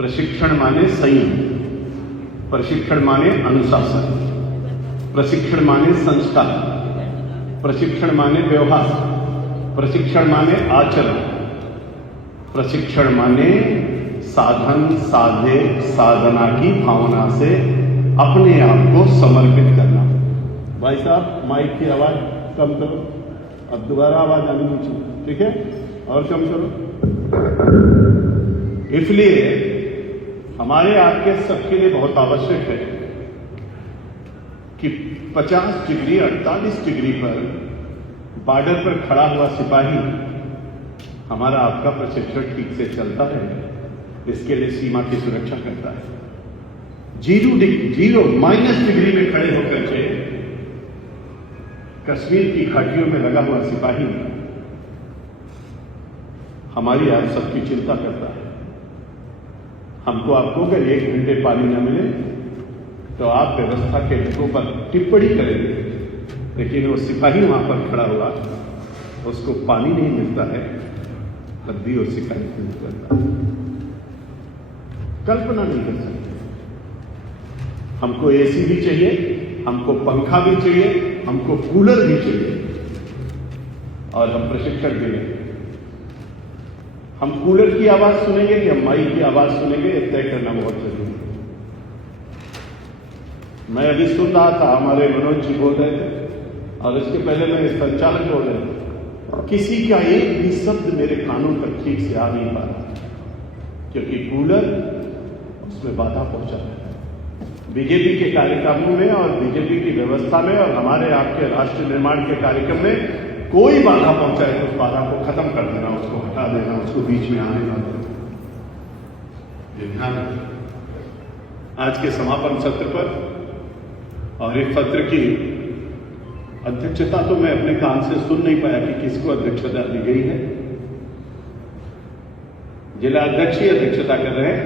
प्रशिक्षण माने संयम, प्रशिक्षण माने अनुशासन, प्रशिक्षण माने संस्कार, प्रशिक्षण माने व्यवहार, प्रशिक्षण माने आचरण, प्रशिक्षण माने साधन साधे साधना की भावना से अपने आप को समर्पित करना। भाई साहब माइक की आवाज कम करो, अब दोबारा आवाज आनी चाहिए, ठीक है, और कम करो। इसलिए हमारे आपके सबके लिए बहुत आवश्यक है कि 50 डिग्री 48 डिग्री पर बॉर्डर पर खड़ा हुआ सिपाही हमारा आपका प्रशिक्षण ठीक से चलता है, इसके लिए सीमा की सुरक्षा करता है। जीरो माइनस डिग्री में खड़े होकर के कश्मीर की घाटियों में लगा हुआ सिपाही हमारी आप सबकी चिंता करता है। हमको आपको अगर 1 घंटे पानी न मिले तो आप व्यवस्था के हितों पर टिप्पणी करेंगे, लेकिन वो सिपाही वहां पर खड़ा हुआ, उसको पानी नहीं मिलता है, तब भी वो शिकायत नहीं करता। कल्पना नहीं कर सकते। हमको एसी भी चाहिए, हमको पंखा भी चाहिए, हमको कूलर भी चाहिए, और हम प्रशिक्षण भी लेंगे। हम कूलर की आवाज सुनेंगे कि हम माइक की आवाज सुनेंगे, यह तय करना बहुत जरूरी है। मैं अभी सुन रहा था, हमारे मनोज जी बोल रहे थे और इसके पहले मेरे संचालक बोल रहे थे, किसी का एक भी शब्द मेरे कानों तक ठीक से आ नहीं पा रहा, क्योंकि कूलर उसमें बाधा पहुंचा है। बीजेपी के कार्यक्रमों में और बीजेपी की व्यवस्था में और हमारे आपके राष्ट्र निर्माण के कार्यक्रम में कोई बाधा पहुंचाए तो उस बाधा को खत्म कर देना, उसको हटा देना, उसको बीच में आने ना देना। ध्यान आज के समापन सत्र पर, और इस सत्र की अध्यक्षता तो मैं अपने कान से सुन नहीं पाया कि किसको अध्यक्षता दी गई है। जिला अध्यक्ष ही अध्यक्षता कर रहे हैं।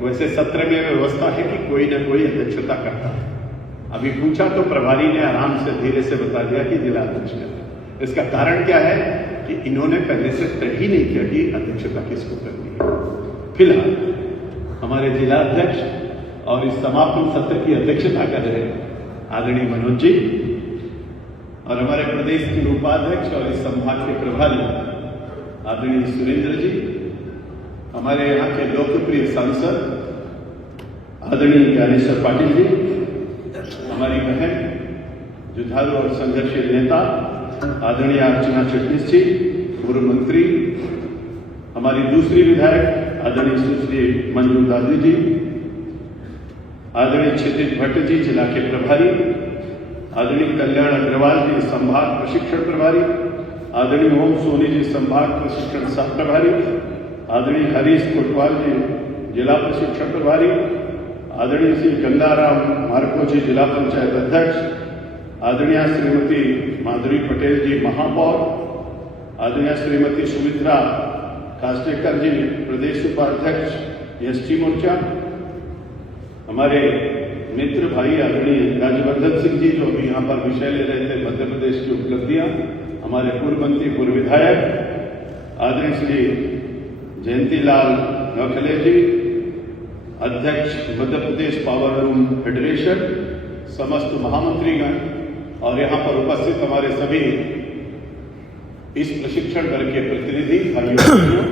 वैसे सत्र में व्यवस्था है कि कोई ना कोई अध्यक्षता करता है। अभी पूछा तो प्रभारी ने आराम से धीरे से बता दिया कि जिला अध्यक्ष करता है। इसका कारण क्या है कि इन्होंने पहले से तय ही नहीं किया कि अध्यक्षता किसको करनी है। फिलहाल हमारे जिला अध्यक्ष और इस समापन सत्र की अध्यक्षता कर रहे हैं आदरणीय मनोज जी, और हमारे प्रदेश के उपाध्यक्ष और इस संभाग के प्रभारी आदरणीय सुरेंद्र जी, हमारे यहाँ के लोकप्रिय सांसद आदरणीय ज्ञानेश्वर पाटिल जी, हमारी बहन जुझारू और संघर्षशील नेता आदरणीय अर्चना चिटनिस जी, पूर्व मंत्री, हमारी दूसरी विधायक आदरणीय सुश्री मंजू दादी जी, आदरणीय क्षितिज भट्ट जी जिला के प्रभारी, आदरणीय कल्याण अग्रवाल जी संभाग प्रशिक्षण प्रभारी, आदरणीय ओम सोनी जी संभाग प्रशिक्षण सह प्रभारी, आदरणीय हरीश कोटवाल जी जिला प्रशिक्षण प्रभारी, आदरणीय श्री गंगाराम मार्को जी जिला पंचायत अध्यक्ष, आदरणीय श्रीमती माधुरी पटेल जी महापौर, आदरणीय श्रीमती सुमित्रा कास्टेकर जी प्रदेश उपाध्यक्ष एसटी मोर्चा, हमारे मित्र भाई आदरणीय राजवर्धन सिंह जी जो अभी यहाँ पर विषय ले रहे थे मध्य प्रदेश की उपलब्धियां, हमारे पूर्व मंत्री पूर्व विधायक आदरणीय श्री जयंतीलाल नौखले जी अध्यक्ष Madhya Pradesh power loom federation, समस्त महामंत्रीगण और यहाँ पर उपस्थित हमारे सभी इस प्रशिक्षण वर्ग के प्रतिनिधि भाइयों,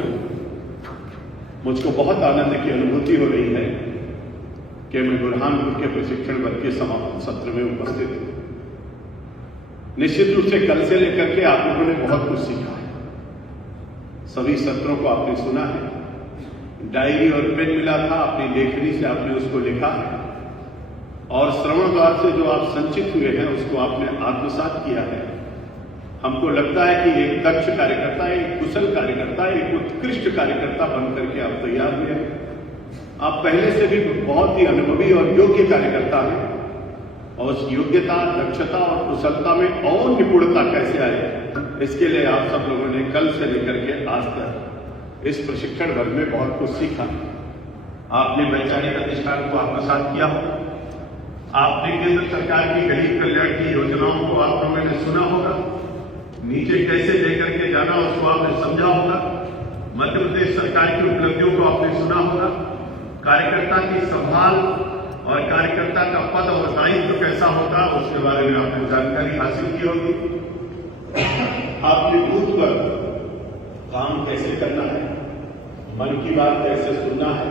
मुझको बहुत आनंद की अनुभूति हो रही है कि मैं बुरहानपुर के प्रशिक्षण वर्ग के समापन सत्र में उपस्थित हूं। निश्चित रूप से कल से लेकर के आप लोगों ने बहुत कुछ सीखा है। सभी सत्रों को आपने सुना है, डायरी और पेन मिला था, अपनी लेखनी से आपने उसको लिखा है, और श्रवण द्वार से जो आप संचित हुए हैं उसको आपने आत्मसात किया है। हमको लगता है कि एक दक्ष कार्यकर्ता, एक कुशल कार्यकर्ता, एक उत्कृष्ट कार्यकर्ता बनकर के आप तैयार हुए हैं। आप पहले से भी बहुत ही अनुभवी और योग्य कार्यकर्ता हैं, और उस योग्यता, दक्षता और कुशलता में और निपुणता कैसे आए, इसके लिए आप सब लोगों ने कल से लेकर के आज तक इस प्रशिक्षण वर्ग में बहुत कुछ सीखा। आपने वैचारिक अधिष्ठान को आत्मसात किया हो, आपने केंद्र सरकार की गरीब कल्याण की योजनाओं को आप लोगों ने सुना होगा, नीचे कैसे लेकर के जाना उसको आपने समझा होगा, मध्य प्रदेश सरकार की उपलब्धियों को आपने सुना होगा, कार्यकर्ता की संभाल और कार्यकर्ता का पद और दायित्व कैसा होता उसके बारे में आपने जानकारी हासिल की होगी। आपने बूथ पर काम कैसे करना है, मन की बात कैसे सुनना है,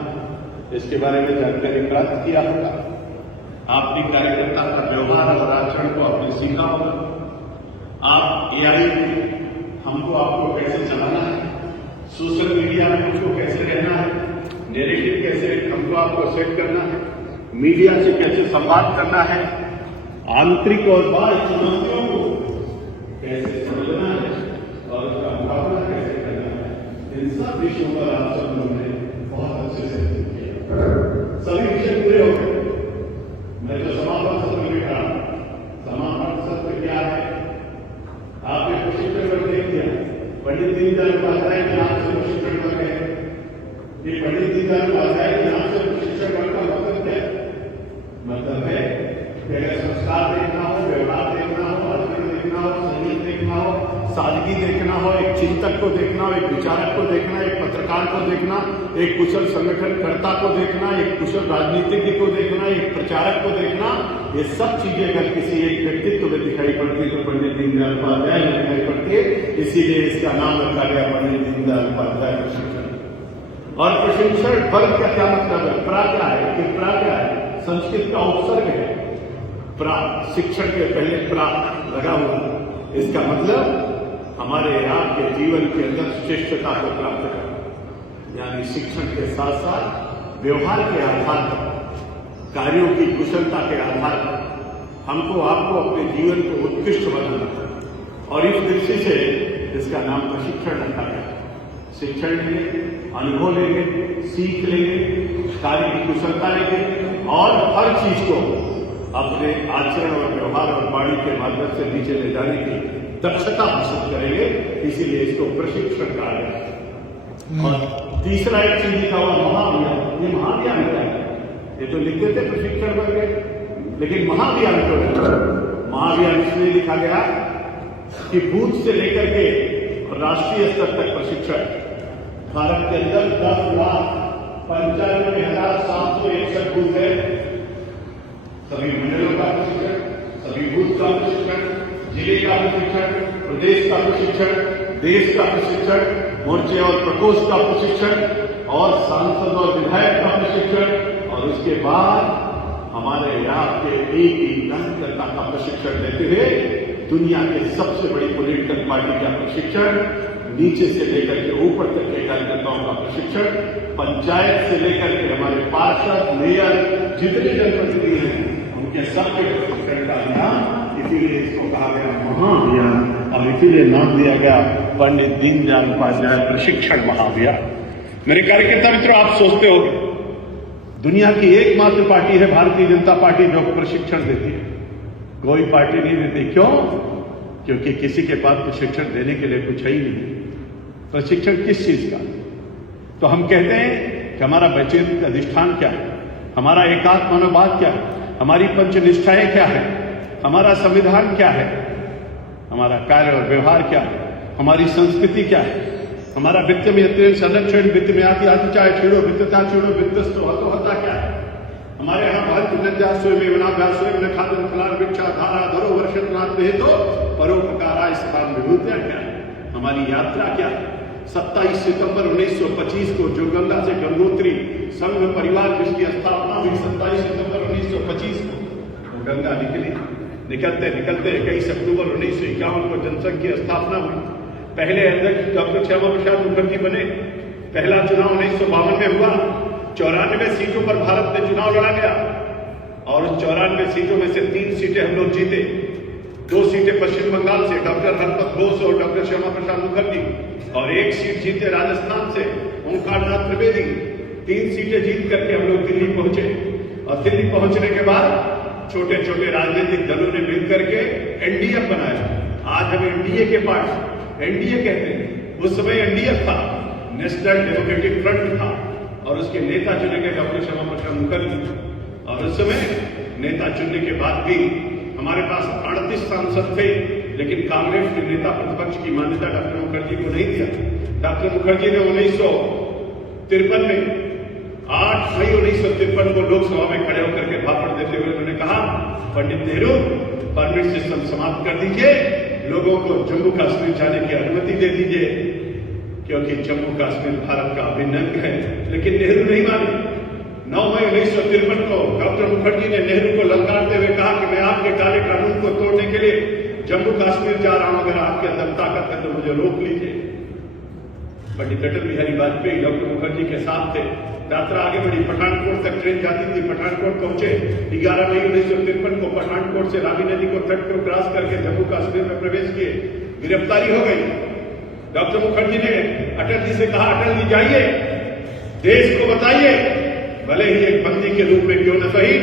इसके बारे में जानकारी प्राप्त किया होगा। आपने कार्यकर्ता का व्यवहार और आचरण को आपने सीखा होगा। आप एआई में हमको आपको कैसे चलाना है, सोशल मीडिया में हमको कैसे रहना है, नैरेटिव कैसे हमको आपको सेट करना है, मीडिया से कैसे संवाद करना है, आंतरिक और बाह्य चुनौतियों को कैसे समझना है और उसका मुकाबला कैसे करना है, इन सब विषयों पर आप सब लोगों ने बहुत अच्छे से किया। सभी विषय पूरे हो गए। मैं जो समापन सत्र में कहा, समापन सत्र क्या है, आपने प्रशिक्षण पर देख दिया। पंडित दीनदयाल उपाध्याय के नाम से प्रशिक्षण पर गए। ये पंडित दीनदयाल उपाध्याय के नाम से प्रशिक्षण पर का मतलब क्या है? मतलब है कि अगर संस्कार देखना हो, व्यवहार देखना हो, आचरण देखना हो, संगीत देखना हो, सादगी देखना हो, एक चिंतक को देखना हो, एक विचारक को देखना, एक पत्रकार को देखना, एक कुशल संगठनकर्ता को देखना, एक कुशल राजनीतिज्ञ को देखना, एक प्रचारक को देखना, ये सब चीजें अगर किसी एक व्यक्तित्व में दिखाई पड़ती तो पंडित दीनदयाल उपाध्याय में दिखाई पड़ती है। इसीलिए इसका नाम रखा गया पंडित दीनदयाल उपाध्याय प्रशिक्षण। और प्रशिक्षण वर्ग का क्या मतलब है? प्रा क्या है? कि प्रा क्या है? संस्कृत का उपसर्ग है प्रा, शिक्षण के पहले प्रा लगा हुआ। इसका मतलब हमारे आपके जीवन के अंदर श्रेष्ठता को प्राप्त करना, यानी शिक्षण के साथ साथ व्यवहार के आधार पर, कार्यों की कुशलता के आधार पर हमको आपको अपने जीवन को उत्कृष्ट बनाना है। और इस दृष्टि से इसका नाम प्रशिक्षण रखा गया। शिक्षण लेंगे, अनुभव लेंगे, सीख लेंगे, कार्य की कुशलता लेंगे और हर चीज को अपने आचरण और व्यवहार और वाणी के माध्यम से नीचे ले जाने की दक्षता हासिल करेंगे। इसीलिए इसको प्रशिक्षण कहा गया। और तीसरा एक चीज लिखा हुआ महाअभियान। ये महाअभियान क्या है? ये तो लिखते थे प्रशिक्षण पर गए, लेकिन महाअभियान क्यों है? महाअभियान इसलिए लिखा गया कि बूथ से लेकर के राष्ट्रीय स्तर तक प्रशिक्षण। भारत के अंदर 10,95,761 बूथ है। सभी मंडलों का प्रशिक्षण, सभी बूथ का प्रशिक्षण, जिले का प्रशिक्षण, प्रदेश का प्रशिक्षण, देश का प्रशिक्षण, मोर्चे और प्रकोष्ठ का प्रशिक्षण और सांसद और विधायक का प्रशिक्षण और उसके बाद हमारे यहाँ के एक कार्यकर्ता का प्रशिक्षण देते हुए दुनिया के सबसे बड़ी पॉलिटिकल पार्टी का प्रशिक्षण, नीचे से लेकर के ऊपर तक के कार्यकर्ताओं का प्रशिक्षण, पंचायत से लेकर के हमारे पार्षद, मेयर, जितने जनप्रतिनिधि हैं उनके सबके प्रशिक्षण का अभियान। इसीलिए इसको कहा गया महाअभियान और इसीलिए नाम दिया गया पंडित दीनदयाल उपाध्याय प्रशिक्षण महाअभियान। मेरे कार्यकर्ता मित्रों, आप सोचते हो दुनिया की एकमात्र पार्टी है भारतीय जनता पार्टी जो प्रशिक्षण देती है। कोई पार्टी नहीं देती। क्यों? क्योंकि किसी के पास प्रशिक्षण देने के लिए कुछ है ही नहीं। प्रशिक्षण किस चीज का? तो हम कहते हैं कि हमारा वैचारिक अधिष्ठान क्या है, हमारा एकात्म मनोभाव क्या है, हमारी पंचनिष्ठाएं क्या है, हमारा संविधान क्या है, हमारा कार्य और व्यवहार क्या है, हमारी संस्कृति क्या है, हमारा वित्त में संरक्षण, वित्त में आदि आदि चाहे छेड़ो वित्तता छेड़ो वित्तस्तो हतो हता क्या है। हमारे यहाँ भारत नद्यास्व में वनाभ्यास्व में खादन फलान वृक्षा धारा धरो वर्षनाथ हेतु परोपकारा स्थान विभूतियां क्या है, हमारी यात्रा क्या है। 27 सितंबर 1925 को जो गंगा से गंगोत्री संघ परिवार जिसकी स्थापना हुई 27 सितंबर 1925 को गंगा निकलते 21 अक्टूबर 1951 को जनसंघ की स्थापना हुई। पहले अध्यक्ष डॉक्टर श्यामा प्रसाद मुखर्जी बने। पहला चुनाव 1952 में हुआ। 94 सीटों पर भारत ने चुनाव लड़ा गया और उस 94 सीटों में से 3 सीटें हम लोग जीते। 2 सीटें पश्चिम बंगाल से डॉक्टर हरपत घोष और डॉक्टर श्यामा प्रसाद मुखर्जी और 1 सीट जीते राजस्थान से ओंकारनाथ त्रिवेदी। 3 सीटें जीत करके हम लोग दिल्ली पहुंचे और दिल्ली पहुंचने के बाद छोटे छोटे राजनीतिक दलों ने मिलकर के एनडीए बनाया। आज हम एनडीए के पार्ट एनडीए कहते हैं। उस समय एनडीए था, नेशनल डेमोक्रेटिक फ्रंट था और उसके नेता चुने गए डॉक्टर श्यामा प्रसाद मुखर्जी। और उस समय नेता चुनने के बाद भी हमारे पास 38 सांसद थे, लेकिन कांग्रेस के नेता प्रतिपक्ष की मान्यता डॉक्टर मुखर्जी को नहीं दिया। डॉक्टर मुखर्जी ने 1953 में 8 मई 1953 को लोकसभा में खड़े होकर के भाषण देते हुए उन्होंने कहा, पंडित नेहरू परमिट सिस्टम समाप्त कर दीजिए, लोगों को जम्मू कश्मीर जाने की अनुमति दे दीजिए, क्योंकि जम्मू कश्मीर भारत का अभिन्न अंग है। लेकिन नेहरू नहीं माने। 9 मई 1953 को डॉक्टर मुखर्जी ने नेहरू को ललकारते हुए कहा कि मैं आपके काले कानून को तोड़ने के लिए जम्मू कश्मीर जा रहा हूं, अगर आपके अंदर ताकत है तो मुझे रोक लीजिए। पंडित अटल बिहारी वाजपेयी डॉक्टर मुखर्जी के साथ थे। यात्रा आगे बढ़ी, पठानकोट तक ट्रेन जाती थी। पठानकोट पहुंचे 11 मई 1953 को पठानकोट से रावी नदी को तट को क्रॉस करके जम्मू कश्मीर में प्रवेश किए। गिरफ्तारी हो गई। डॉक्टर मुखर्जी ने अटल जी से कहा, अटल जी जाइए, देश को बताइए, भले ही एक बंदी के रूप में क्यों न सही,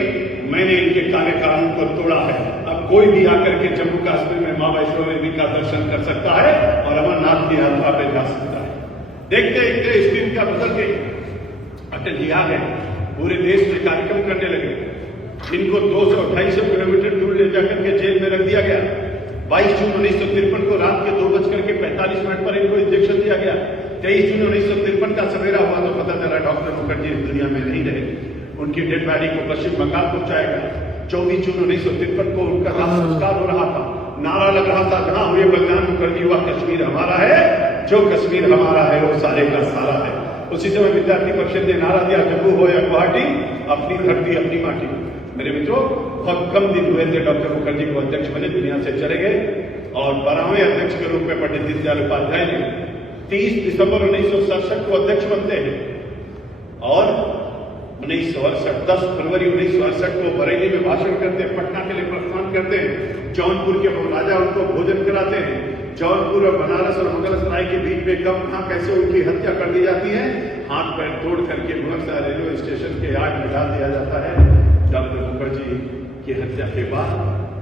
मैंने इनके काले कानून को तोड़ा है। अब कोई भी आकर के जम्मू कश्मीर में मां वैष्णो देवी का दर्शन कर सकता है और अमरनाथ की यात्रा पे जा सकता है। देखते देखते स्क्रीन का बदल गई। अटल जी आ गए, पूरे देश में कार्यक्रम करने लगे। इनको 200-250 किलोमीटर दूर ले जाकर के जेल में रख दिया गया। 22 जून 1953 को रात के 2:45 पर इनको इंजेक्शन दिया गया। 23 जून 1953 का सवेरा हुआ तो पता चला डॉक्टर मुखर्जी इस दुनिया में नहीं रहे। उनकी डेड बॉडी को पश्चिम बंगाल पहुंचाया गया। 24 जून 1953 को उनका राष्ट्र संस्कार हो रहा था। नारा लग रहा था, जहां हुए बलिदान मुखर्जी हुआ कश्मीर हमारा है, जो कश्मीर हमारा है वो सारे का सारा है। उसी समय विद्यार्थी परिषद ने नारा दिया, जम्मू हो या गुवाहाटी, अपनी धरती अपनी माटी। मेरे मित्रों, बहुत कम दिन हुए थे डॉक्टर मुखर्जी को अध्यक्ष बने, दुनिया से चले गए और 12वें अध्यक्ष के रूप में पंडित दीनदयाल उपाध्याय ने 30 दिसंबर 1967 को अध्यक्ष बनते हैं और 1968 10 फरवरी 1968 को बरेली में भाषण करते हैं, पटना के लिए प्रस्थान करते हैं। जौनपुर के राजा उनको भोजन कराते हैं। जौनपुर और बनारस और मुगलसराय के बीच में कब कहां कैसे उनकी हत्या कर दी जाती है, हाथ पैर तोड़ करके मुगलसराय रेलवे स्टेशन के यार्ड में डाल दिया जाता है। डॉक्टर मुखर्जी की हत्या के बाद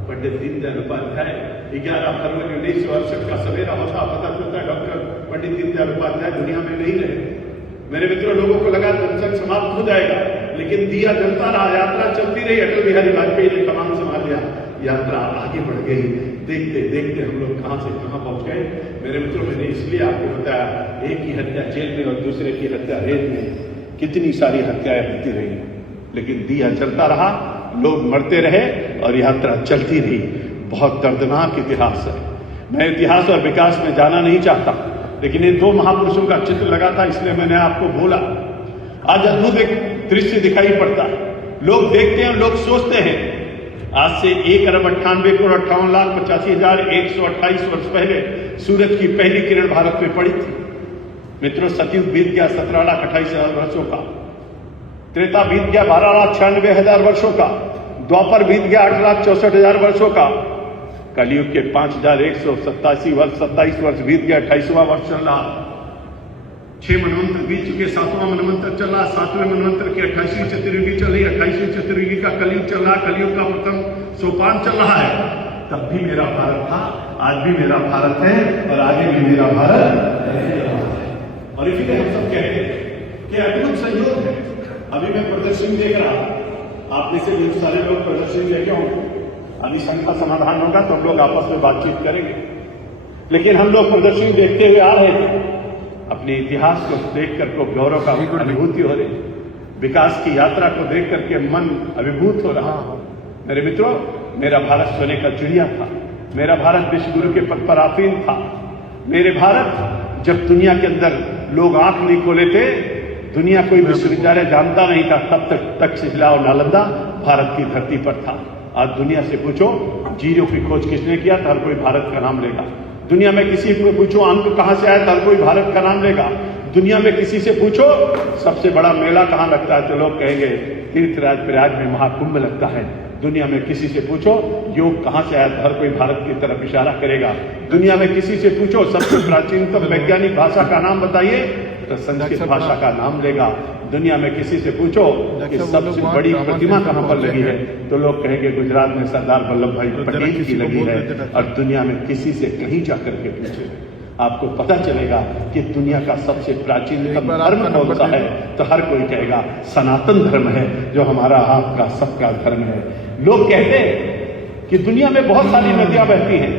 पंडित दीनदयाल उपाध्याय 11 फरवरी 1968 का सवेरा होता, पता चलता है डॉक्टर पंडित दीनदयाल उपाध्याय दुनिया में नहीं रहे। मेरे मित्रों, लोगों को लगा दर्शन समाप्त हो जाएगा, लेकिन दिया जलता रहा, यात्रा चलती रही। अटल बिहारी वाजपेयी ने कमान संभाल लिया, यात्रा आगे बढ़ गई। देखते देखते हम लोग कहां से कहां पहुंच गए। मेरे मित्रों, मैंने इसलिए आपको बताया, एक की हत्या जेल में और दूसरे की हत्या रेल में, कितनी सारी हत्याएं होती रही, लेकिन दिया जलता रहा, लोग मरते रहे और यात्रा चलती रही। बहुत दर्दनाक इतिहास है। मैं इतिहास और विकास में जाना नहीं चाहता, लेकिन इन दो महापुरुषों का चित्र लगा था, इसलिए मैंने आपको बोला। आज अद्भुत एक दृश्य दिखाई पड़ता है। लोग देखते हैं, लोग सोचते हैं, आज से 1,98,58,85,128 वर्ष पहले सूरज की पहली किरण भारत में पड़ी थी। मित्रों, सतयुग बीत गया 17,28,000 वर्षों का। त्रेता बीत गया 12,96,000 वर्षों का। द्वापर बीत गया 8,64,000 वर्षों का। कलयुग के 5,187 वर्ष 27 वर्ष बीत गया, 28वां वर्ष चल रहा। 6 मनवंतर बीत चुके, 7वां मनवंतर चल रहा। 7वें मनवंतर की 28वीं चतुर्युगी चल रही। 28वीं चतुर्युगी का कलयुग चल रहा। कलयुग का प्रथम सोपान चल रहा है। तब भी मेरा भारत था, आज भी मेरा भारत है और आगे भी मेरा भारत है। और इसीलिए हम सब कहते हैं कि अद्भुत संयोग है। अभी मैं प्रदर्शनी देख रहा, आप में से बहुत सारे लोग प्रदर्शनी देखे होंगे। अनिशंका का समाधान होगा तो हम लोग आपस में बातचीत करेंगे, लेकिन हम लोग प्रदर्शनी देखते हुए आ रहे थे। अपने इतिहास को देख करके गौरव का अनुभूति हो रही, विकास की यात्रा को देख करके मन अभिभूत हो रहा। मेरे मित्रों, मेरा भारत सोने का चिड़िया था। मेरा भारत विश्व गुरु के पद पर आसीन था। मेरे भारत, जब दुनिया के अंदर लोग आंख नहीं खोले थे, दुनिया कोई विश्वविद्यालय जानता नहीं था, तब तक तक्षशिला और नालंदा भारत की धरती पर था। आज दुनिया से पूछो जीरो की खोज किसने किया, तो हर कोई भारत का नाम लेगा। दुनिया में किसी को पूछो अंक कहां से आया, तो हर कोई भारत का नाम लेगा। दुनिया में किसी से पूछो सबसे बड़ा मेला कहां लगता है, तो लोग कहेंगे तीर्थराज प्रयाग में महाकुंभ लगता है। दुनिया में किसी से पूछो योग कहां से आया, तो हर कोई भारत की तरफ इशारा करेगा। दुनिया में किसी से पूछो सबसे प्राचीनतम वैज्ञानिक भाषा का नाम बताइए, तो संस्कृत भाषा का नाम लेगा। दुनिया में किसी से पूछो कि सबसे बड़ी प्रतिमा कहां पर लगी है, तो लोग कहेंगे गुजरात में सरदार वल्लभ भाई पटेल की लगी है। और दुनिया में किसी से कहीं जाकर के पूछे, आपको पता चलेगा कि दुनिया का सबसे प्राचीनतम धर्म कौन सा है, तो हर कोई कहेगा सनातन धर्म है, जो हमारा आपका सबका धर्म है। लोग कहते हैं कि दुनिया में बहुत सारी नदियां बहती हैं,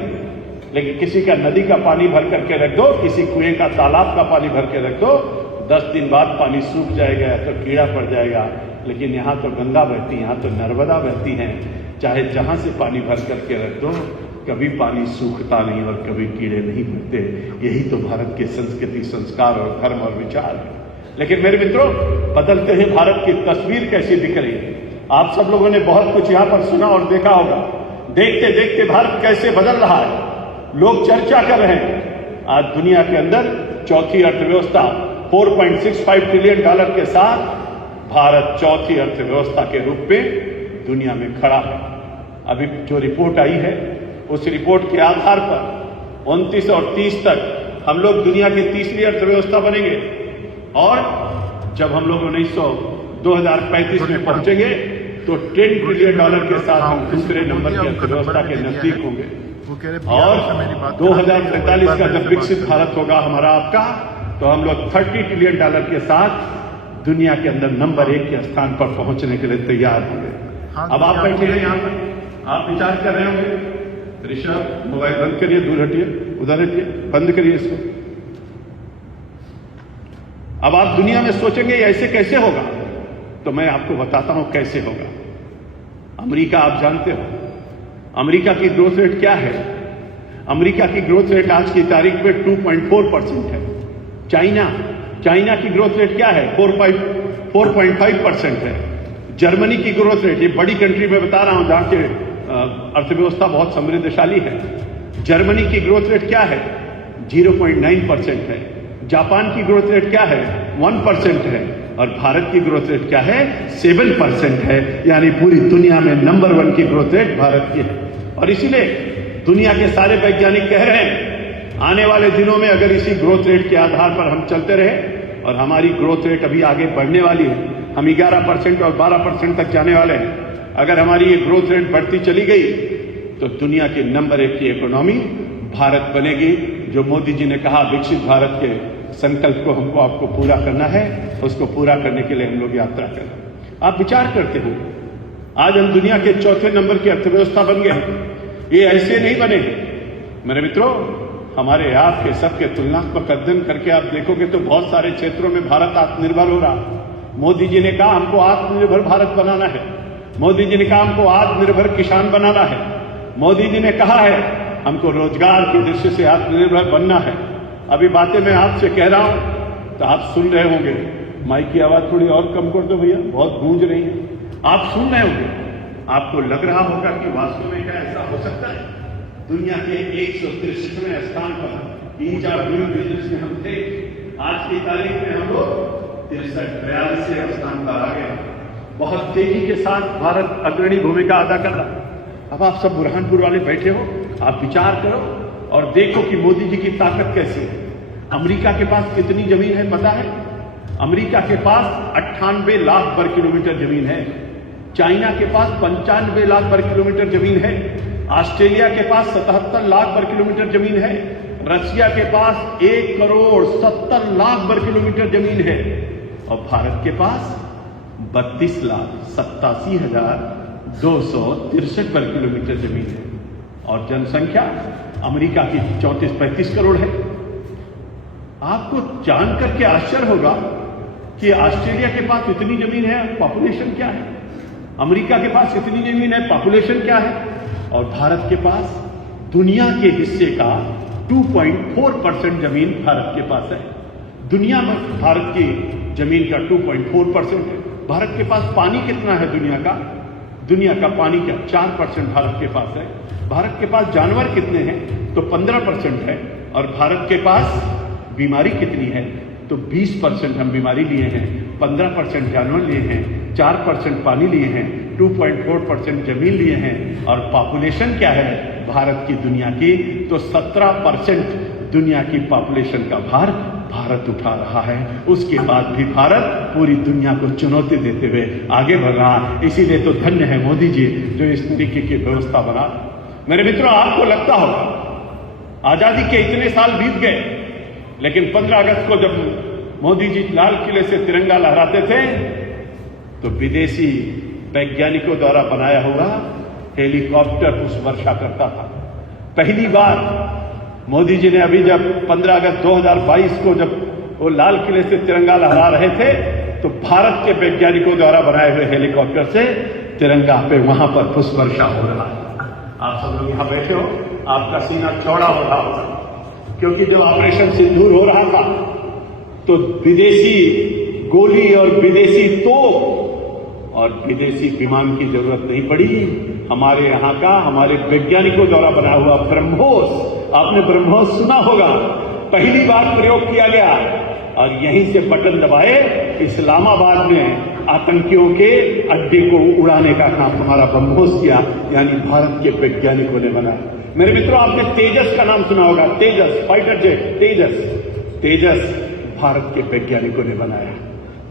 लेकिन किसी का नदी का पानी भर करके रख दो, किसी कुएं का तालाब का पानी भर के रख दो, 10 दिन बाद पानी सूख जाएगा तो कीड़ा पड़ जाएगा। लेकिन यहाँ तो गंगा बहती है, यहाँ तो नर्मदा बहती है, चाहे जहाँ से पानी भर करके रख दो कभी पानी सूखता नहीं और कभी कीड़े नहीं पड़ते। यही तो भारत के संस्कृति, संस्कार और धर्म और विचार है। लेकिन मेरे मित्रों, बदलते हुए भारत की तस्वीर कैसी दिख रही है? आप सब लोगों ने बहुत कुछ यहाँ पर सुना और देखा होगा। देखते देखते भारत कैसे बदल रहा है, लोग चर्चा कर रहे हैं। आज दुनिया के अंदर चौथी अर्थव्यवस्था 4.65 ट्रिलियन डॉलर के साथ भारत चौथी अर्थव्यवस्था के रूप में दुनिया में खड़ा है। अभी जो रिपोर्ट आई है उस रिपोर्ट के आधार पर 29 और 30 तक हम लोग दुनिया की तीसरी अर्थव्यवस्था बनेंगे और जब हम लोग 2035 में पहुंचेंगे तो 10 ट्रिलियन डॉलर के साथ हम दूसरे नंबर की अर्थव्यवस्था के नजदीक होंगे। और 2045 का जब विकसित भारत होगा हमारा आपका, तो हम लोग 30 ट्रिलियन डॉलर के साथ दुनिया के अंदर नंबर 1 के स्थान पर पहुंचने के लिए तैयार होंगे। अब आप बैठे हैं यहाँ पर, आप विचार कर रहे होंगे, ऋषभ मोबाइल बंद करिए, दूर हटिए, उधर हटिए, बंद करिए इसको। अब आप दुनिया में सोचेंगे ऐसे कैसे होगा, तो मैं आपको बताता हूं कैसे होगा। अमेरिका आप जानते हो, अमेरिका की ग्रोथ रेट क्या है? अमेरिका की ग्रोथ रेट आज की तारीख में 2.4% है। चाइना की ग्रोथ रेट क्या है? 4.5% है। जर्मनी की ग्रोथ रेट, ये बड़ी कंट्री में बता रहा हूं जहां के अर्थव्यवस्था बहुत समृद्धशाली है, जर्मनी की ग्रोथ रेट क्या है? 0.9% है। जापान की ग्रोथ रेट क्या है? 1% है। और भारत की ग्रोथ रेट क्या है? 7% है। यानी पूरी दुनिया में नंबर 1 की ग्रोथ रेट भारत की है। और इसीलिए दुनिया के सारे वैज्ञानिक कह रहे हैं आने वाले दिनों में अगर इसी ग्रोथ रेट के आधार पर हम चलते रहे, और हमारी ग्रोथ रेट अभी आगे बढ़ने वाली है, हम 11% और 12% तक जाने वाले हैं। अगर हमारी ये ग्रोथ रेट बढ़ती चली गई तो दुनिया के नंबर 1 की इकोनॉमी भारत बनेगी। जो मोदी जी ने कहा विकसित भारत के संकल्प को हमको आपको पूरा करना है, उसको पूरा करने के लिए हम लोग यात्रा करें। आप विचार करते हो, आज हम दुनिया के चौथे नंबर की अर्थव्यवस्था बन गए। ये ऐसे नहीं बने मेरे मित्रों, हमारे आपके सबके तुलनात्मक अध्ययन करके आप देखोगे तो बहुत सारे क्षेत्रों में भारत आत्मनिर्भर हो रहा। मोदी जी ने कहा हमको आत्मनिर्भर भारत बनाना है, मोदी जी ने कहा हमको आत्मनिर्भर किसान बनाना है, मोदी जी ने कहा है हमको रोजगार की दृष्टि से आत्मनिर्भर बनना है। अभी बातें मैं आपसे कह रहा हूं तो आप सुन रहे होंगे, माइक की आवाज थोड़ी और कम कर दो भैया, बहुत गूंज रही है। आप सुन रहे होंगे, आपको लग रहा होगा कि वास्तव में क्या ऐसा हो सकता है? दुनिया के 163वें स्थान पर ईज ऑफ डूइंग बिजनेस में हम थे, आज की तारीख में हम लोग 43वें स्थान पर आ गए। बहुत तेजी के साथ भारत अग्रणी भूमिका अदा कर रहा। अब आप सब बुरहानपुर वाले बैठे हो, आप विचार करो और देखो कि मोदी जी की ताकत कैसी है। अमेरिका के पास कितनी जमीन है पता है? अमेरिका के पास 98 लाख वर्ग किलोमीटर जमीन है। चाइना के पास 95 लाख वर्ग किलोमीटर जमीन है। ऑस्ट्रेलिया के पास 77 लाख वर्ग किलोमीटर जमीन है। रशिया के पास 1,70,00,000 वर्ग किलोमीटर जमीन है। और भारत के पास 32,87,263 वर्ग किलोमीटर जमीन है। और जनसंख्या अमेरिका की 34-35 करोड़ है। आपको जानकर के आश्चर्य होगा कि ऑस्ट्रेलिया के पास इतनी जमीन है, पॉपुलेशन क्या है? अमेरिका के पास इतनी जमीन है, पॉपुलेशन क्या है? और भारत के पास दुनिया के हिस्से का 2.4% जमीन भारत के पास है। दुनिया में भारत की जमीन का 2.4% है। भारत के पास पानी कितना है दुनिया का? दुनिया का पानी का 4% भारत के पास है। भारत के पास जानवर कितने हैं? तो 15% है। और भारत के पास बीमारी कितनी है? तो 20% हम बीमारी लिए हैं, 15% जानवर लिए हैं, 4% पानी लिए हैं, 2.4% जमीन लिए हैं। और पॉपुलेशन क्या है भारत की दुनिया की? तो 17% दुनिया की पॉपुलेशन का भार भारत उठा रहा है। उसके बाद भी भारत पूरी दुनिया को चुनौती देते हुए आगे बढ़ रहा। इसीलिए तो धन्य है मोदी जी जो इस तरीके की व्यवस्था बना। मेरे मित्रों, आपको लगता होगा आजादी के इतने साल बीत गए, लेकिन 15 अगस्त को जब मोदी जी लाल किले से तिरंगा लहराते थे तो विदेशी वैज्ञानिकों द्वारा बनाया हुआ हेलीकॉप्टर उस वर्षा करता था। पहली बार मोदी जी ने अभी जब 15 अगस्त 2022 को जब वो लाल किले से तिरंगा लहरा रहे थे तो भारत के वैज्ञानिकों द्वारा बनाए हुए हेलीकॉप्टर से तिरंगा पे वहां पर पुष्प वर्षा हो रहा है। आप सब लोग यहां बैठे हो, आपका सीना चौड़ा हो रहा होगा, क्योंकि जब ऑपरेशन सिंदूर हो रहा था तो विदेशी गोली और विदेशी तोप और विदेशी विमान की जरूरत नहीं पड़ी। हमारे यहाँ का, हमारे वैज्ञानिकों द्वारा बना हुआ ब्रह्मोस, आपने ब्रह्मोस सुना होगा, पहली बार प्रयोग किया गया और यहीं से बटन दबाए इस्लामाबाद में आतंकियों के अड्डे को उड़ाने का काम हमारा ब्रह्मोस किया, यानी भारत के वैज्ञानिकों ने बनाया। मेरे मित्रों, आपने तेजस का नाम सुना होगा, तेजस फाइटर जेट, तेजस भारत के वैज्ञानिकों ने बनाया।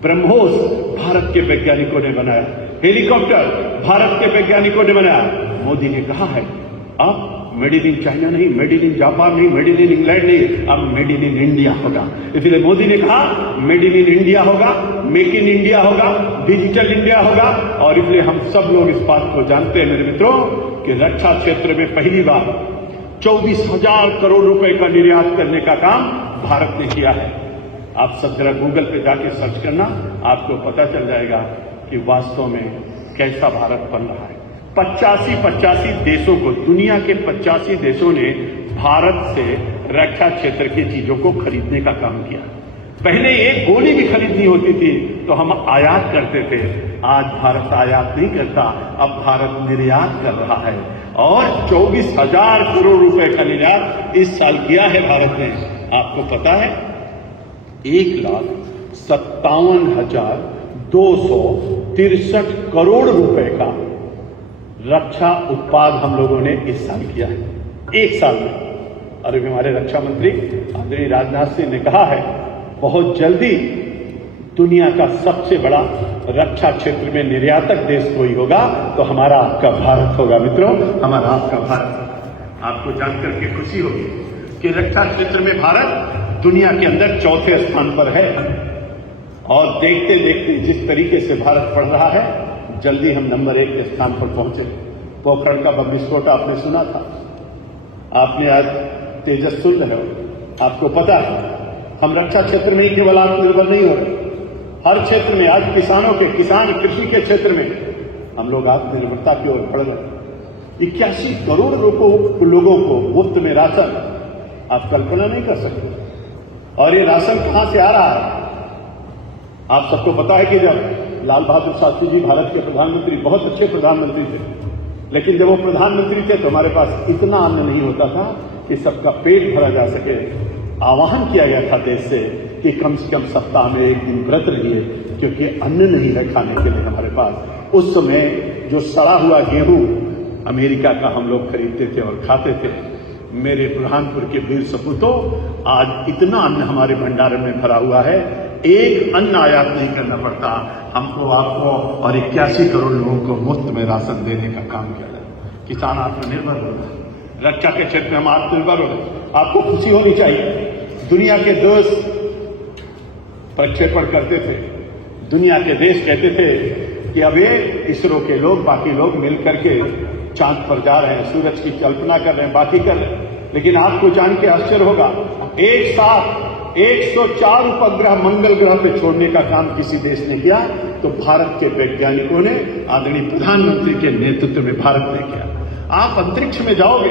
ब्रह्मोस भारत के वैज्ञानिकों ने बनाया। हेलीकॉप्टर भारत के वैज्ञानिकों ने बनाया। मोदी ने कहा है अब मेड इन चाइना नहीं, मेड इन जापान नहीं, मेड इन इंग्लैंड नहीं, अब मेड इन इंडिया होगा। इसलिए मोदी ने कहा मेड इन इंडिया होगा, मेक इन इंडिया होगा, डिजिटल इंडिया होगा। और इसलिए हम सब लोग इस बात को जानते हैं मेरे मित्रों कि रक्षा क्षेत्र में पहली बार 24,000 करोड़ रुपए का निर्यात करने का काम भारत ने किया है। आप सब जरा गूगल पे जाके सर्च करना, आपको पता चल जाएगा कि वास्तव में कैसा भारत बन रहा है। 85 देशों को, दुनिया के 85 देशों ने भारत से रक्षा क्षेत्र की चीजों को खरीदने का काम किया। पहले एक गोली भी खरीदनी होती थी तो हम आयात करते थे, आज भारत आयात नहीं करता, अब भारत निर्यात कर रहा है और 24,000 करोड़ रुपए का निर्यात इस साल किया है भारत ने। आपको पता है 1,57,263 करोड़ रुपए का रक्षा उत्पाद हम लोगों ने इस साल किया है, एक साल में। और अभी हमारे रक्षा मंत्री आदरणीय राजनाथ सिंह ने कहा है बहुत जल्दी दुनिया का सबसे बड़ा रक्षा क्षेत्र में निर्यातक देश कोई होगा तो हमारा आपका भारत होगा। मित्रों, हमारा आपका भारत। आपको जानकर के खुशी होगी कि रक्षा क्षेत्र में भारत दुनिया के अंदर चौथे स्थान पर है। और देखते देखते जिस तरीके से भारत बढ़ रहा है, जल्दी हम नंबर 1 के स्थान पर पहुंचे। पोखरण का बम विस्फोट आपने सुना था, आपने आज तेजस सुन रहे हो। आपको पता है हम रक्षा क्षेत्र में ही केवल आत्मनिर्भर नहीं हो रहे, हर क्षेत्र में आज किसानों के, किसान कृषि के क्षेत्र में हम लोग आत्मनिर्भरता की ओर बढ़ रहे हैं। 81 करोड़ लोगों को मुफ्त में राशन, आप कल्पना नहीं कर सकते। और ये राशन कहां से आ रहा है? आप सबको पता है कि जब लाल बहादुर शास्त्री जी भारत के प्रधानमंत्री, बहुत अच्छे प्रधानमंत्री थे, लेकिन जब वो प्रधानमंत्री थे तो हमारे पास इतना अन्न नहीं होता था कि सबका पेट भरा जा सके। आह्वान किया गया था देश से कि कम से कम सप्ताह में एक दिन व्रत रहिए, क्योंकि अन्न नहीं है खाने के लिए हमारे पास। उस समय जो सड़ा हुआ गेहूं अमेरिका का हम लोग खरीदते थे और खाते थे। मेरे बुरहानपुर के वीर सपूतों, आज इतना अन्न हमारे भंडारण में भरा हुआ है, एक अन्न आयात नहीं करना पड़ता हमको, आपको और 81 करोड़ लोगों को मुफ्त में राशन देने का काम किया जाए। किसान आत्मनिर्भर हो रहे, रक्षा के क्षेत्र में हम आत्मनिर्भर हो रहे। आपको खुशी होनी चाहिए। दुनिया के देश प्रक्षेपण करते थे, दुनिया के देश कहते थे कि अब ये इसरो के लोग, बाकी लोग मिलकर के चांद पर जा रहे हैं, सूरज की कल्पना कर रहे हैं, बाकी कर रहे हैं। लेकिन आपको जान के आश्चर्य होगा, एक साथ 104 उपग्रह मंगल ग्रह पे छोड़ने का काम किसी देश ने किया तो भारत के वैज्ञानिकों ने, आदरणीय प्रधानमंत्री के नेतृत्व में भारत ने किया। आप अंतरिक्ष में जाओगे,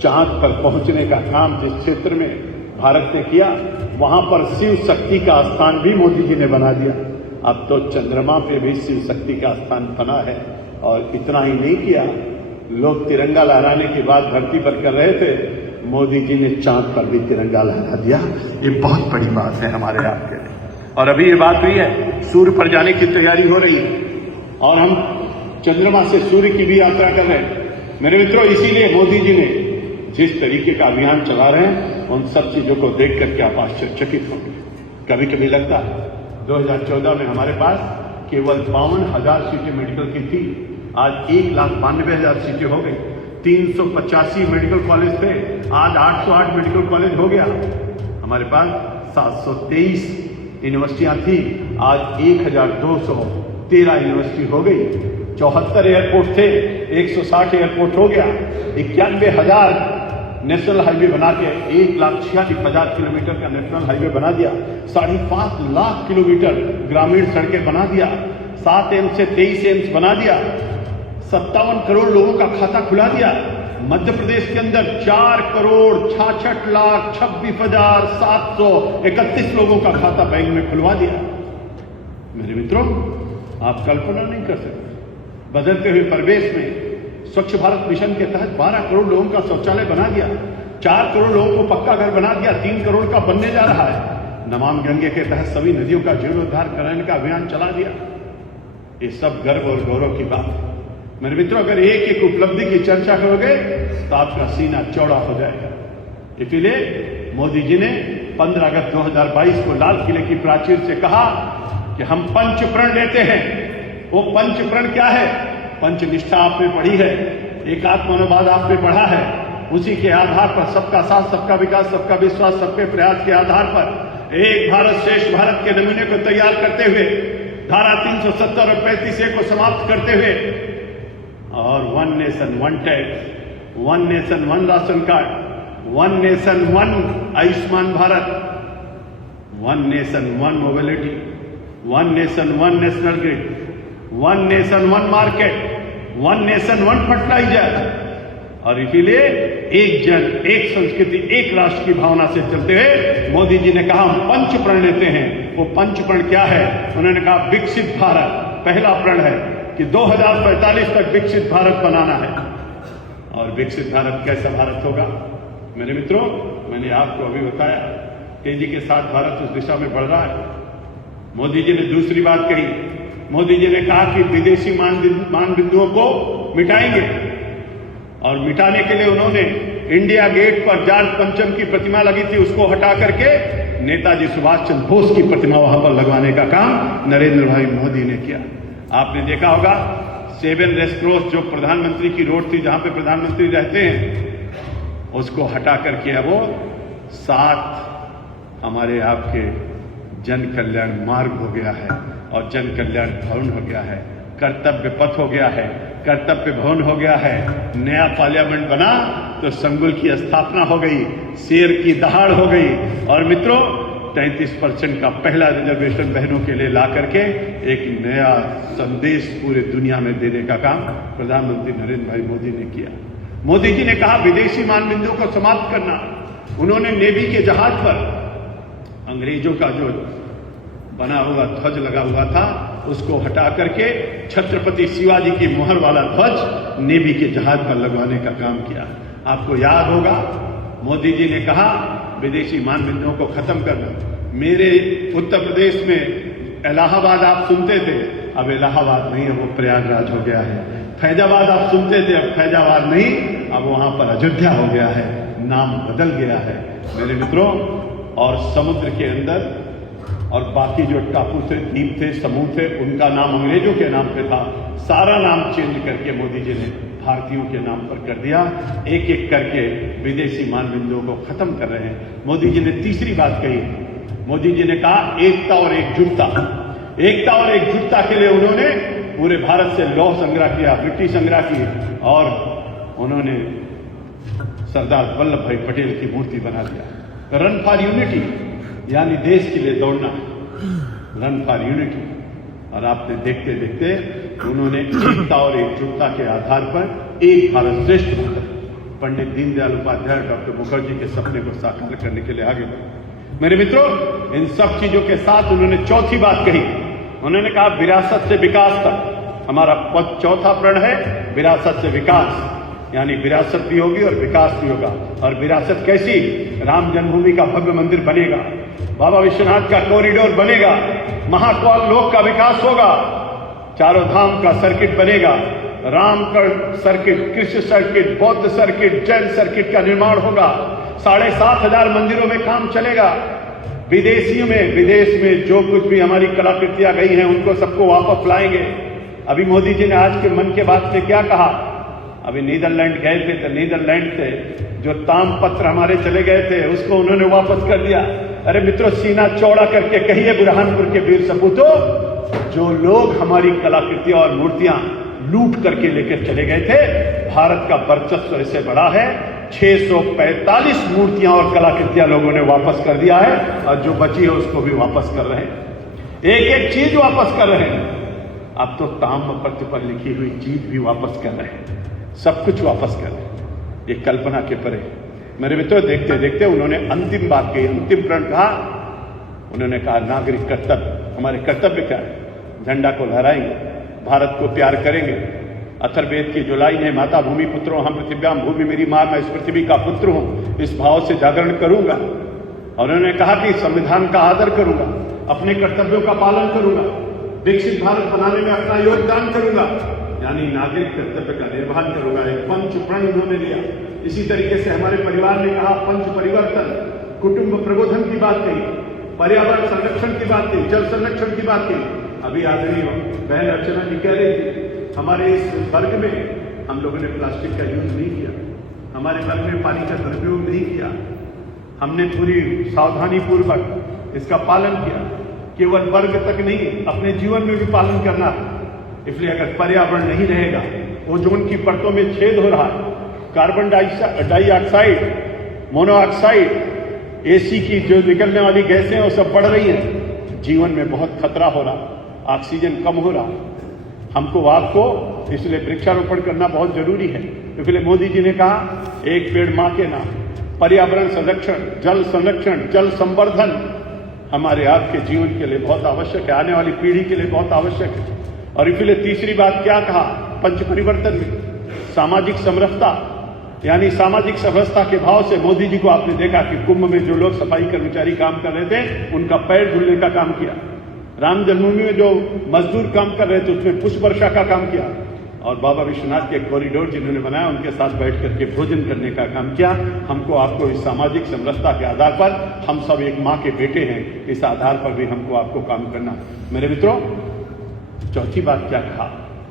चांद पर पहुंचने का काम जिस क्षेत्र में भारत ने किया, वहां पर शिव शक्ति का स्थान भी मोदी जी ने बना दिया। अब तो चंद्रमा पे भी शिव शक्ति का स्थान बना है। और इतना ही नहीं किया, लोग तिरंगा लहराने की बात धरती पर कर रहे थे, मोदी जी ने चांद पर भी तिरंगा लहरा दिया। ये बहुत बड़ी बात है हमारे आपके लिए। और अभी ये बात हुई है, सूर्य पर जाने की तैयारी हो रही है और हम चंद्रमा से सूर्य की भी यात्रा कर रहे हैं। मेरे मित्रों, इसीलिए मोदी जी ने जिस तरीके का अभियान चला रहे हैं, उन सब चीजों को देख करके आप आश्चर्यचकित होंगे। कभी कभी लगता है 2014 में हमारे पास केवल 52,000 सीटें मेडिकल की थी, आज 1,92,000 सीटें हो गई। 385 मेडिकल कॉलेज थे, आज 808 मेडिकल कॉलेज हो गया। हमारे पास 723 यूनिवर्सिटियां थी, आज 1,213 यूनिवर्सिटी हो गई। 74 एयरपोर्ट थे, 160 एयरपोर्ट हो गया। 91,000 नेशनल हाईवे बना के 1,46,000 किलोमीटर का नेशनल हाईवे बना दिया, 5.5 लाख किलोमीटर ग्रामीण सड़कें बना दिया, 7 एम्स से 23 एम्स बना दिया, 57 करोड़ लोगों का खाता खुला दिया। मध्य प्रदेश के अंदर 4,66,26,731 लोगों का खाता बैंक में खुलवा दिया। मेरे मित्रों, आप कल्पना नहीं कर सकते, बदलते हुए परिवेश में स्वच्छ भारत मिशन के तहत 12 करोड़ लोगों का शौचालय बना दिया, 4 करोड़ लोगों को पक्का घर बना दिया, 3 करोड़ का बनने जा रहा है। नमामि गंगे के तहत सभी नदियों का जीर्णोद्धार कराने का अभियान चला दिया। ये सब गर्व और गौरव की बात है। मेरे मित्रों, अगर एक एक उपलब्धि की चर्चा करोगे तो आपका सीना चौड़ा हो जाएगा। इसलिए मोदी जी ने 15 अगस्त 2022 को लाल किले की प्राचीर से कहा कि हम पंच प्रण लेते हैं। वो पंच प्रण क्या है? पंच निष्ठा आपने पढ़ी है, एकात्मनोवाद आपने पढ़ा है। उसी के आधार पर सबका साथ, सबका विकास, सबका विश्वास, सबके प्रयास के आधार पर एक भारत श्रेष्ठ भारत के नमूने को तैयार करते हुए धारा 370 और 35A को समाप्त करते हुए और 1 nation 1 tax, 1 nation 1 ration card, 1 nation 1 Ayushman Bharat, 1 nation 1 mobility, 1 nation 1 national grid, 1 nation 1 market, 1 nation 1 fertiliser. और इसीलिए एक जन, एक संस्कृति, एक राष्ट्र की भावना से चलते हुए मोदी जी ने कहा हम पंच प्रण लेते हैं। वो पंच प्रण क्या है? उन्होंने कहा विकसित भारत पहला प्रण है कि 2045 तक विकसित भारत बनाना है। और विकसित भारत कैसा भारत होगा? मेरे मित्रों, मैंने आपको अभी बताया, तेजी के साथ भारत उस दिशा में बढ़ रहा है। मोदी जी ने दूसरी बात कही, मोदी जी ने कहा कि विदेशी मानबिंदुओं को मिटाएंगे। और मिटाने के लिए उन्होंने इंडिया गेट पर जॉर्ज पंचम की प्रतिमा लगी थी, उसको हटा करके नेताजी सुभाष चंद्र बोस की प्रतिमा वहां पर लगवाने का काम नरेंद्र भाई मोदी ने किया। आपने देखा होगा 7 रेस क्रॉस जो प्रधानमंत्री की रोड थी, जहां पे प्रधानमंत्री रहते हैं, उसको हटा करके अब वो 7 हमारे आपके जन कल्याण मार्ग हो गया है और जन कल्याण भवन हो गया है, कर्तव्य पथ हो गया है, कर्तव्य भवन हो गया है। नया पार्लियामेंट बना तो संकुल की स्थापना हो गई, शेर की दहाड़ हो गई। और मित्रों, 33% का पहला रिजर्वेशन बहनों के लिए ला करके एक नया संदेश पूरे दुनिया में देने का काम प्रधानमंत्री नरेंद्र भाई मोदी ने किया। मोदी जी ने कहा विदेशी मानबिंदुओं को समाप्त करना। उन्होंने नेवी के जहाज पर अंग्रेजों का जो बना हुआ ध्वज लगा हुआ था, उसको हटा करके छत्रपति शिवाजी की मोहर वाला ध्वज नेवी के जहाज पर लगवाने का काम किया। आपको याद होगा मोदी जी ने कहा विदेशी मानबिंदुओं को खत्म करना। मेरे उत्तर प्रदेश में इलाहाबाद आप सुनते थे, अब इलाहाबाद नहीं है, वो प्रयागराज हो गया है। फैजाबाद आप सुनते थे, अब फैजाबाद नहीं, अब वहां पर अयोध्या हो गया है, नाम बदल गया है। मेरे मित्रों, और समुद्र के अंदर और बाकी जो टापू थे, द्वीप थे, समूह थे, उनका नाम अंग्रेजों के नाम पे था। सारा नाम चेंज करके मोदी जी ने भारतीयों के नाम पर कर दिया। एक एक करके विदेशी मानबिंदुओं को खत्म कर रहे हैं। मोदी जी ने तीसरी बात कही, मोदी जी ने कहा एकता और एकजुटता। एकता और एकजुटता के लिए उन्होंने पूरे भारत से लौह संग्रह किया, ब्रिटिश संग्रह की, और उन्होंने सरदार वल्लभ भाई पटेल की मूर्ति बना दिया। रन फॉर यूनिटी, यानी देश के लिए दौड़ना, रन फॉर यूनिटी। और आपने देखते देखते उन्होंने एकता और एकजुटता के आधार पर एक भारत श्रेष्ठ भारत, पंडित दीनदयाल उपाध्याय, डॉक्टर मुखर्जी के सपने को साकार करने के लिए आगे बढ़े। मेरे मित्रों, इन सब चीजों के साथ उन्होंने चौथी बात कही। उन्होंने कहा विरासत से विकास तक। हमारा चौथा प्रण है विरासत से विकास, यानी विरासत भी होगी और विकास भी होगा। और विरासत कैसी? राम जन्मभूमि का भव्य मंदिर बनेगा, बाबा विश्वनाथ का कॉरिडोर बनेगा, महाकाल लोक का विकास होगा, चारों धाम का सर्किट बनेगा, राम का सर्किट, कृष्ण सर्किट, बौद्ध सर्किट, जैन सर्किट का निर्माण होगा, 7,500 मंदिरों में काम चलेगा। विदेश में जो कुछ भी हमारी कलाकृतियां गई हैं उनको सबको वापस लाएंगे। अभी मोदी जी ने आज के मन की बात में क्या कहा? अभी नीदरलैंड गए थे तो नीदरलैंड से जो तामपत्र हमारे चले गए थे उसको उन्होंने वापस कर दिया। अरे मित्रों, सीना चौड़ा करके कहिए बुरहानपुर के वीर सपूतों, जो लोग हमारी कलाकृतियां और मूर्तियां लूट करके लेकर चले गए थे, भारत का वर्चस्व ऐसे बड़ा है 645 मूर्तियां और कलाकृतियां लोगों ने वापस कर दिया है, और जो बची है उसको भी वापस कर रहे हैं। एक एक चीज वापस कर रहे हैं। अब तो ताम्रपत्र पर लिखी हुई चीज भी वापस कर रहे हैं, सब कुछ वापस कर रहे हैं। ये कल्पना के परे। मेरे मित्रों, देखते देखते उन्होंने अंतिम बात कही, अंतिम प्रण कहा। उन्होंने कहा नागरिक कर्तव्य, हमारे कर्तव्य क्या है? झंडा को लहराएंगे, भारत को प्यार करेंगे। अथर्ववेद की जो लाइन है, माता भूमि पुत्रो हम पृथिव्याम भूमि मेरी मां, मैं इस पृथ्वी का पुत्र हूं, इस भाव से जागरण करूंगा। और उन्होंने कहा कि संविधान का आदर करूंगा, अपने कर्तव्यों का पालन करूंगा, विकसित भारत बनाने में अपना योगदान करूंगा, यानी नागरिक कर्तव्य का निर्वहन करूंगा। एक पंच प्रण उन्होंने लिया। इसी तरीके से हमारे परिवार ने कहा पंच परिवर्तन, कुटुंब प्रबोधन की बात कही, पर्यावरण संरक्षण की बात कही, जल संरक्षण की बात कही। अभी आदरणीय बहन अर्चना जी कह रही थी, हमारे इस वर्ग में हम लोगों ने प्लास्टिक का यूज नहीं किया, हमारे वर्ग में पानी का दुरुपयोग नहीं किया, हमने पूरी सावधानी पूर्वक इसका पालन किया। केवल वर्ग तक नहीं, अपने जीवन में भी पालन करना है। इसलिए अगर पर्यावरण नहीं रहेगा, ओजोन की परतों में छेद हो रहा है, कार्बन डाइऑक्साइड, मोनोऑक्साइड, एसी की जो निकलने वाली गैसें हैं वो सब बढ़ रही हैं, जीवन में बहुत खतरा हो रहा, ऑक्सीजन कम हो रहा। हमको आपको इसलिए वृक्षारोपण करना बहुत जरूरी है। इसलिए मोदी जी ने कहा एक पेड़ मां के नाम, पर्यावरण संरक्षण, जल संरक्षण, जल संवर्धन हमारे आपके जीवन के लिए बहुत आवश्यक है, आने वाली पीढ़ी के लिए बहुत आवश्यक है। और इसलिए तीसरी बात क्या कहा पंच परिवर्तन में? सामाजिक समरसता, यानी सामाजिक समरसता के भाव से मोदी जी को आपने देखा कि कुंभ में जो लोग सफाई कर्मचारी काम कर रहे थे उनका पैर धुलने का काम किया, राम जन्मभूमि में जो मजदूर काम कर रहे थे उसमें पुष्प वर्षा का काम किया, और बाबा विश्वनाथ के कॉरिडोर जिन्होंने बनाया उनके साथ बैठ करके भोजन करने का काम किया। हमको आपको इस सामाजिक समरसता के आधार पर, हम सब एक माँ के बेटे हैं, इस आधार पर भी हमको आपको काम करना। मेरे मित्रों, चौथी बात क्या कहा,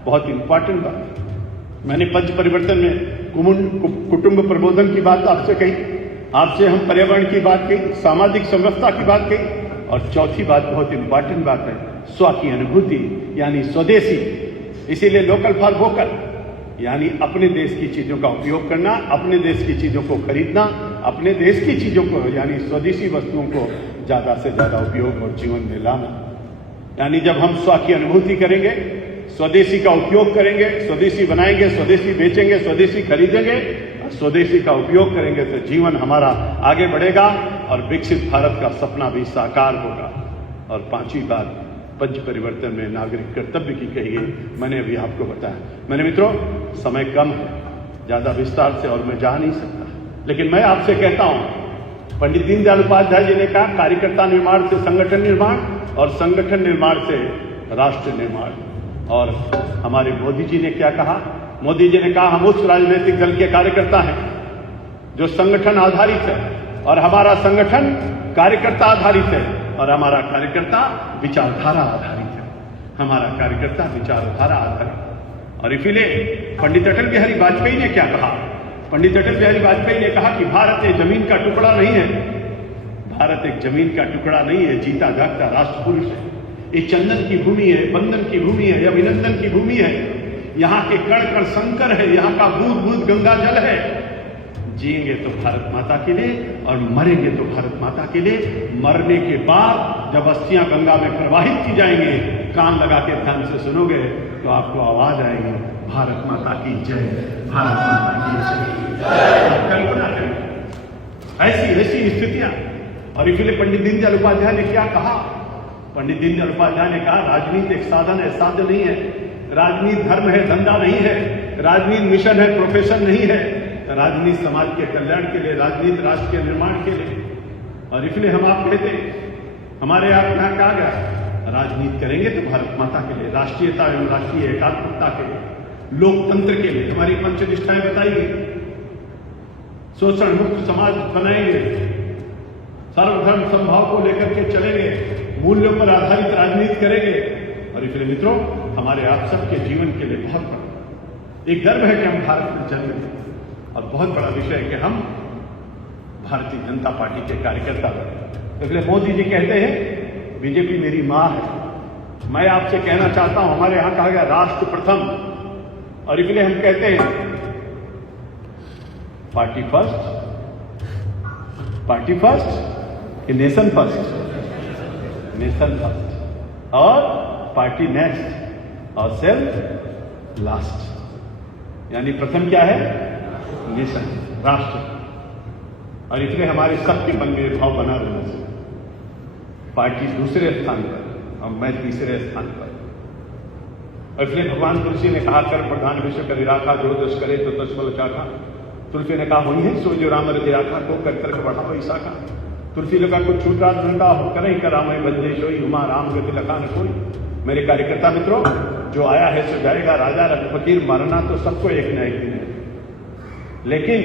बहुत इंपॉर्टेंट बात। मैंने पंच परिवर्तन में कुटुंब प्रबोधन की बात आपसे कही, आपसे हम पर्यावरण की बात कही, सामाजिक समरसता की बात कही, और चौथी बात बहुत इंपॉर्टेंट बात है, स्व की अनुभूति, यानी स्वदेशी। इसीलिए लोकल फॉर वोकल, यानी अपने देश की चीजों का उपयोग करना, अपने देश की चीजों को खरीदना, अपने देश की चीजों को यानी स्वदेशी वस्तुओं को ज्यादा से ज्यादा उपयोग और जीवन में लाना। यानी जब हम स्व की अनुभूति करेंगे, स्वदेशी का उपयोग करेंगे, स्वदेशी बनाएंगे, स्वदेशी बेचेंगे, स्वदेशी खरीदेंगे, स्वदेशी का उपयोग करेंगे, तो जीवन हमारा आगे बढ़ेगा और विकसित भारत का सपना भी साकार होगा। और पांचवी बात पंच परिवर्तन में नागरिक कर्तव्य की कही गई, मैंने अभी आपको बताया। मेरे मित्रों, समय कम है, ज्यादा विस्तार से और मैं जा नहीं सकता, लेकिन मैं आपसे कहता हूं, पंडित दीनदयाल उपाध्याय जी ने कहा कार्यकर्ता निर्माण से संगठन निर्माण, और संगठन निर्माण से राष्ट्र निर्माण। और हमारे मोदी जी ने क्या कहा? मोदी जी ने कहा हम उस राजनीतिक दल के कार्यकर्ता हैं जो संगठन आधारित है, और हमारा संगठन कार्यकर्ता आधारित है, और हमारा कार्यकर्ता विचारधारा आधारित है। हमारा कार्यकर्ता विचारधारा आधारित। और इसलिए पंडित अटल बिहारी वाजपेयी ने क्या कहा? पंडित अटल बिहारी वाजपेयी ने कहा कि भारत एक जमीन का टुकड़ा नहीं है, भारत एक जमीन का टुकड़ा नहीं है, जीता जागता राष्ट्र पुरुष है। ये चंदन की भूमि है, बंधन की भूमि है, अभिनंदन की भूमि है। यहाँ के कण कण शंकर है, यहाँ का बूंद बूंद गंगा जल है। जिएंगे तो भारत माता के लिए और मरेंगे तो भारत माता के लिए। मरने के बाद जब अस्थियां गंगा में प्रवाहित की जाएंगे, कान लगा के ध्यान से सुनोगे तो आपको आवाज आएगी, भारत माता की जय, भारत माता की जय। कल्पना करें ऐसी ऐसी स्थितियां। और इसलिए पंडित दीनदयाल उपाध्याय ने क्या कहा? पंडित दीनदयाल उपाध्याय ने कहा राजनीति एक साधन है, साध्य नहीं है। राजनीति धर्म है, धंधा नहीं है। राजनीति मिशन है, प्रोफेशन नहीं है। राजनीति समाज के कल्याण के लिए, राजनीति राष्ट्र के निर्माण के लिए। और इसलिए हम आप कहते हमारे आप यहाँ कहा गया राजनीति करेंगे तो भारत माता के लिए, राष्ट्रीयता एवं राष्ट्रीय एकात्मकता के लिए, लोकतंत्र के लिए हमारी पंचनिष्ठाएं बताई गई। शोषण मुक्त समाज बनाएंगे, सर्वधर्म समभाव को लेकर के चलेंगे, मूल्यों पर आधारित राजनीति करेंगे। और इसलिए मित्रों, हमारे आप सबके जीवन के लिए बहुत बड़ा एक गर्व है कि हम भारत में जन्मे, और बहुत बड़ा विषय है कि हम भारतीय जनता पार्टी के कार्यकर्ता बने। इसलिए मोदी जी कहते हैं बीजेपी मेरी मां है। मैं आपसे कहना चाहता हूं, हमारे यहां कहा गया राष्ट्र प्रथम, और इसलिए हम कहते हैं पार्टी फर्स्ट कि नेशन फर्स्ट? नेशन फर्स्ट और पार्टी नेक्स्ट और सेल्फ लास्ट। यानी प्रथम क्या है? नेशन, राष्ट्र। और इसलिए हमारे सबके मन में भाव बना रहना चाहिए, पार्टी दूसरे स्थान पर और मैं तीसरे स्थान पर। और इसलिए भगवान तुलसी ने कहा, कर प्रधान विश्व कर राखा, जो दस करे तो दस बल चाखा। तुलसी ने कहा, वही है सो जो राम रति राखा, तो कर कर बढ़ाओ ईसा का। तुलसी ने कहा, कुछ छूट रात घंटा हो करें कर राम बंदेश हो, उमा राम गति लखा न कोई। मेरे कार्यकर्ता मित्रों, जो आया है सो जाएगा, राजा रख फकीर, मरना तो सबको एक न एक दिन है। लेकिन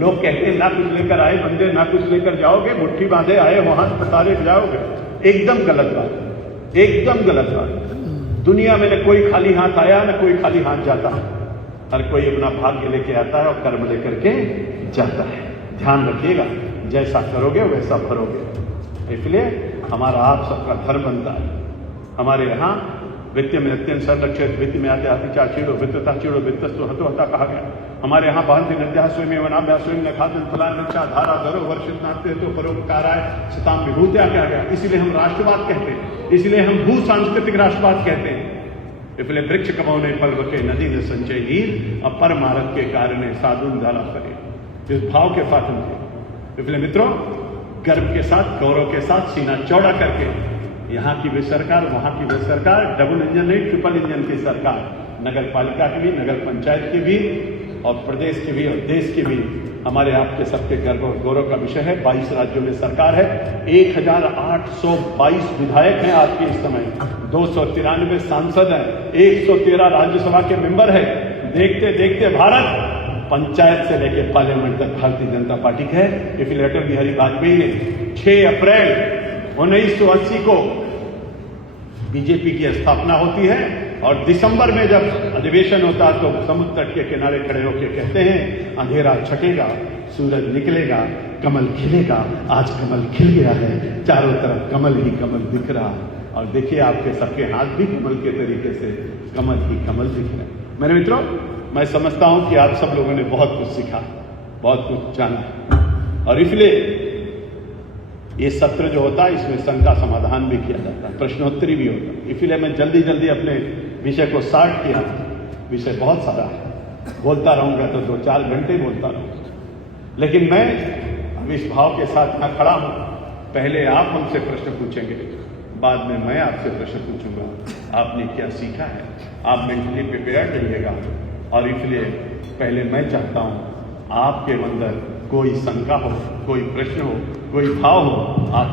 लोग कहते हैं ना कुछ लेकर आए बंदे, ना कुछ लेकर जाओगे, मुट्ठी बांधे आए वहां पतारे जाओगे। एकदम गलत बात, एकदम गलत बात। दुनिया में न कोई खाली हाथ आया, न कोई खाली हाथ जाता। हर कोई अपना भाग्य लेके आता है और कर्म लेकर के जाता है। ध्यान रखिएगा, जैसा करोगे वैसा भरोगे। इसलिए हमारा आप सबका धर्म बनता है। हमारे यहाँ वित्त में अत्यंत संरक्षित, वित्त में आते हाथी चाचीड़ो वित्तता चिड़ो वित्तस्तु हतो हता कहा गया। हमारे यहाँ बांधे नद्या स्वयं वनाभ्या स्वयं न खाद्य फला नक्षा धारा धरो वर्षित नाते तो परोपकाराय सताम विभूतिया कहा गया। इसीलिए हम राष्ट्रवाद कहते हैं, इसलिए हम भू सांस्कृतिक राष्ट्रवाद कहते हैं। इसलिए वृक्ष कमौने पर्व के नदी न संचय नीर, और परमारथ के कारण साधुन झाला करे। इस भाव के साथ हम थे। इसलिए मित्रों, गर्व के साथ, गौरव के साथ, सीना चौड़ा करके यहाँ की भी सरकार, वहां की भी सरकार, डबल इंजन नहीं ट्रिपल इंजन की सरकार, नगर पालिका की भी, नगर पंचायत की भी, और प्रदेश की भी और देश की भी हमारे आपके सबके गर्व और गौरव का विषय है। 22 राज्यों में सरकार है, 1822 विधायक हैं आज के इस समय, 293 सांसद हैं, 113 राज्यसभा के मेंबर हैं। देखते देखते भारत पंचायत से लेकर पार्लियामेंट तक भारतीय जनता पार्टी का है। इसलिए अटल बिहारी वाजपेयी ने 6 अप्रैल 1980 को बीजेपी की स्थापना होती है, और दिसंबर में जब अधिवेशन होता है तो समुद्र तट के किनारे खड़े होकर कहते हैं, अंधेरा छटेगा, सूरज निकलेगा, कमल खिलेगा। आज कमल खिल गया है, चारों तरफ कमल ही कमल दिख रहा है। और देखिए आपके सबके हाथ भी कमल के तरीके से कमल ही कमल दिख रहे हैं। मेरे मित्रों, मैं समझता हूं कि आप सब लोगों ने बहुत कुछ सीखा, बहुत कुछ जाना, और इसलिए ये सत्र जो होता है इसमें शंका समाधान भी किया जाता है, प्रश्नोत्तरी भी होता है। इसलिए मैं जल्दी जल्दी अपने विषय को स्टार्ट किया। विषय बहुत सारा है, बोलता रहूंगा तो 2-4 घंटे बोलता रहूंगा, लेकिन मैं अब इस भाव के साथ यहाँ खड़ा हूं। पहले आप हमसे प्रश्न पूछेंगे, बाद में मैं आपसे प्रश्न पूछूंगा, आपने क्या सीखा है। आप मेंटली प्रिपेयर्ड रहिएगा। और इसलिए पहले मैं चाहता हूं आपके अंदर कोई शंका हो, कोई प्रश्न हो, कोई भाव हो, आप